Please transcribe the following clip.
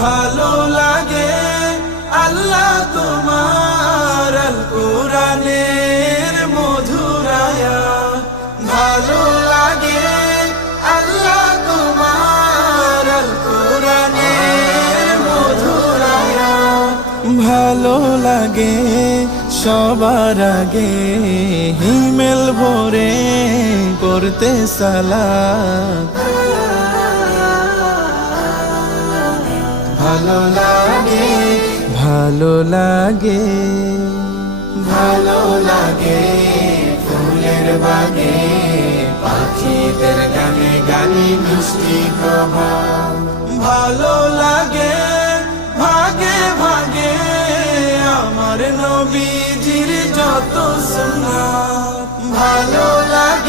ভালো লাগে আল্লাহ তোমার আল কোরআনের মধুর আয়াত, ভালো লাগে আল্লাহ তোমার আল কোরআনের মধুর আয়াত, ভালো লাগে সবার আগে হিমেল ভরে করতে সালাত। ভালো লাগে, ভালো লাগে, ভালো লাগে ফুলের বাগে পাখিদের গানে গানে মিষ্টি প্রভাত, ভালো লাগে ভাগে ভাগে আমার নবীজির যত সুন্নাত, ভালো লাগে